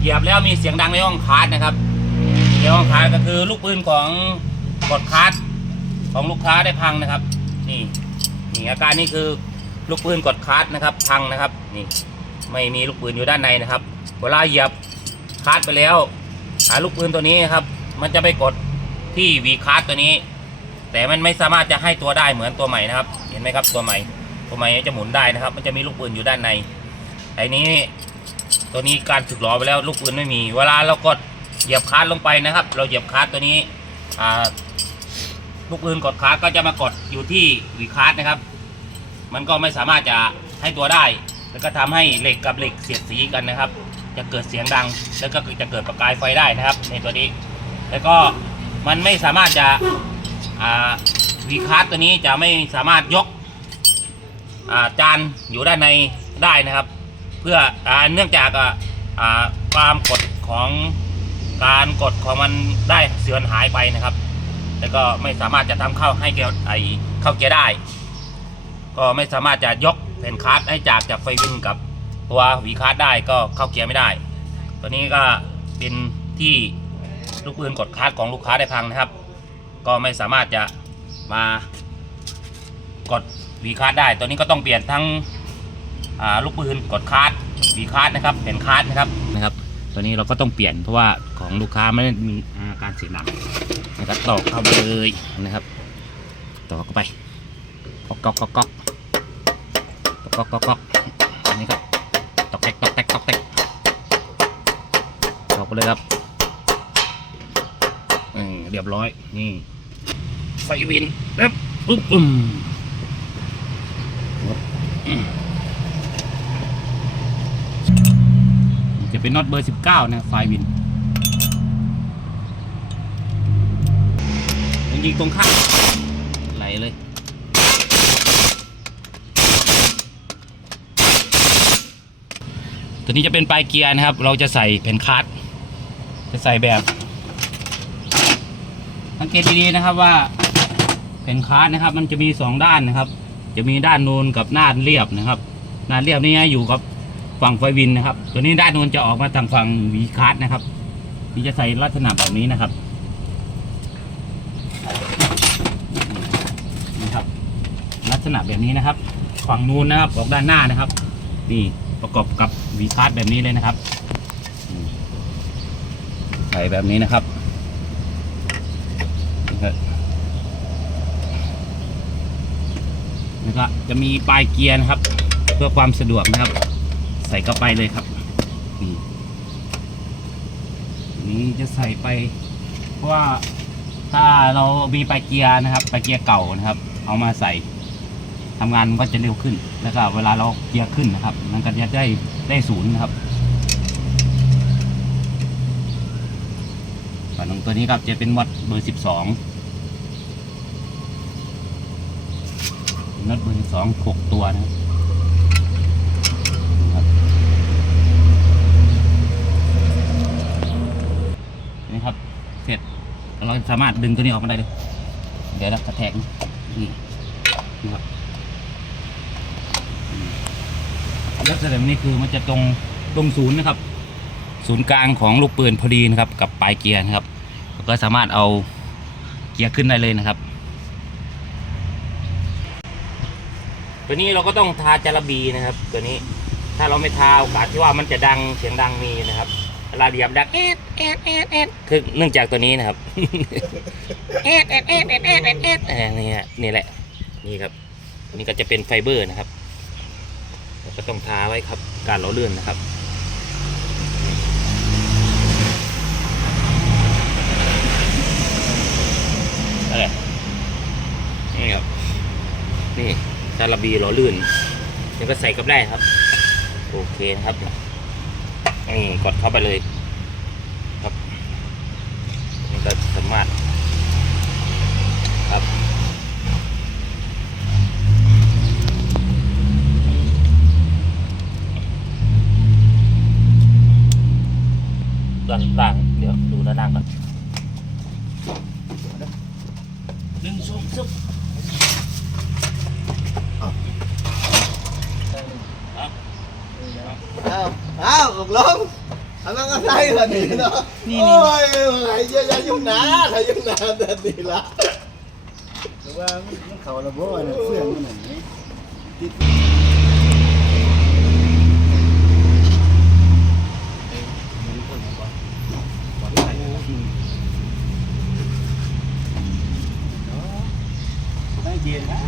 เหยียบแล้วมีเสียงดังในห้องคลาสนะครับในห้องคลาสก็คือลูกปืนของกดคลาสของลูกค้าได้พังนะครับ นี่นี่อาการนี้คือลูกปืนกดคลาสนะครับ พังนะครับ นี่ไม่มีลูกปืนอยู่ด้านในนะครับเวลาเหยียบคลาสไปแล้ว หาลูกปืนตัวนี้ครับ มันจะไปกดที่วีคลาสตัวนี้ แต่มันไม่สามารถจะให้ตัวได้เหมือนตัวใหม่นะครับ เห็นไหมครับตัวใหม่ตัวใหม่จะหมุนได้นะครับ มันจะมีลูกปืนอยู่ด้านในไอ้นี้ ตัวนี้การถึกหลอไปแล้วลูกปืนไม่มี เวลาเรากดเหยียบคลาสลงไปนะครับ เราเหยียบคลาสตัวนี้ลูกปืนกดคลาสก็จะมากดอยู่ที่วีคลาสนะครับ มันก็ไม่สามารถจะให้ตัวได้ แล้วก็ทำให้เหล็กกับเหล็กเสียดสีกันนะครับ จะเกิดเสียงดัง แล้วก็จะเกิดประกายไฟได้นะครับ ในตัวนี้ แล้วก็มันไม่สามารถจะวีคาร์ตัวนี้จะไม่สามารถยกจานอยู่ด้านในได้นะครับ เพื่ออาเนื่องจากอ่าอ่าความกดของการกดของมันได้เสื่อมหายไปนะครับ แล้วก็ไม่สามารถจะทำเข้าให้เกียร์ไอเข้าเกียร์ได้ ก็ไม่สามารถจะยกแผ่นคาร์ดให้จากจากไฟวินกับตัววีคาร์ดได้ก็เข้าเกียร์ไม่ได้ ตัวนี้ก็เป็นที่ลูกปืนกดคาร์ดของลูกค้าได้พังนะครับ ก็ไม่สามารถจะมากดวีคาร์ดได้ ตัวนี้ก็ต้องเปลี่ยนทั้ง ลูกปืนกดคาร์ดวีคาร์ดนะครับแผ่นคาร์ดนะครับนะครับ ตัวนี้เราก็ต้องเปลี่ยนเพราะว่าของลูกค้าไม่ได้มีอาการเสียงดังนะครับตอกเข้าไปเลยนะครับตอกเข้าไปก๊อกก๊อกก๊อกก๊อกก๊อกก๊อกก๊อกอันนี้ครับตอกแตกตอกแตกตอกแตกตอกไปเลยครับอืมเรียบร้อยนี่ไฟวินปึ๊บปึ๊บอืม จะเป็นน็อตเบอร์ 19 นะไฟวินยิงตรงข้างไหลเลยตัวนี้จะเป็นปลายเกียร์นะครับ เราจะใส่แผ่นคัสจะใส่แบบสังเกตดีๆนะครับว่าแผ่นคัสนะครับ มันจะมีสองด้านนะครับ จะมีด้านนูนกับด้านเรียบนะครับด้านเรียบนี่อยู่กับ ฝั่งไฟวินนะครับ ตัวนี้ด้านนู้นจะออกมาทางฝั่งวีคาร์ดนะครับนี่จะใส่ลักษณะแบบนี้นะครับนะครับ ลักษณะแบบนี้นะครับ ฝั่งนู้นนะครับออกด้านหน้านะครับ นี่ประกอบกับวีคาร์ดแบบนี้เลยนะครับใส่แบบนี้นะครับนะครับแล้วก็จะมีปลายเกียร์นะครับ เพื่อความสะดวกนะครับ ใส่เข้าไปเลยครับนี่นี่จะใส่ไป เพราะว่าถ้าเรามีปลายเกียร์นะครับปลายเกียร์เก่านะครับ เอามาใส่ทำงานมันก็จะเร็วขึ้น แล้วก็เวลาเราเกียร์ขึ้นนะครับ มันก็จะได้ได้ศูนย์นะครับส่วนของตัวนี้ครับจะเป็นวัดเบอร์สิบสองน็อตเบอร์สิบสองหกตัวนะครับ นี่ครับ เสร็จแล้วเราสามารถดึงตัวนี้ออกมาได้เลยเดี๋ยวเรากระแทกนี่นี่ครับอืมลักษณะแบบนี้คือมันจะตรงตรงศูนย์นะครับ ศูนย์กลางของลูกปืนพอดีนะครับ กับปลายเกียร์นะครับก็สามารถเอาเกียร์ขึ้นได้เลยนะครับตัวนี้เราก็ต้องทาจาระบีนะครับ ตัวนี้ถ้าเราไม่ทาโอกาสที่ว่ามันจะดังเสียงดังมีนะครับ ลาเดียบดังเอ็ดเอ็ดเอ็ดเอ็ดคือเนื่องจากตัวนี้นะครับเอ็ดเอ็ดเอ็ดเอ็ดเอ็ดเอ็ดเอ็ดอ่านี่ฮะนี่แหละ นี่ครับอันนี้ก็จะเป็นไฟเบอร์นะครับเราก็ต้องทาไว้ครับ การหล่อเลื่อนนะครับอะไรนี่ครับ นี่ซาลาบีหล่อลื่นแล้วก็ใส่กับได้ครับ โอเคนะครับ นี่กดเข้าไปเลย ครับนี่ก็สามารถครับด้านล่างเดี๋ยวดูด้านล่างก่อนดึงซุบซุบครั อ้าวอ้าวตกลงอันนั้นก็ใช่ละนี่เนาะนี่โอ้ยไอ้เยอะแยะยุ่งหนะไอ้ยุ่งหนะแบบนี้ละหรือว่ามันเขาระบบน่ะเฟื่องมันน่ะติดได้เย็นนะ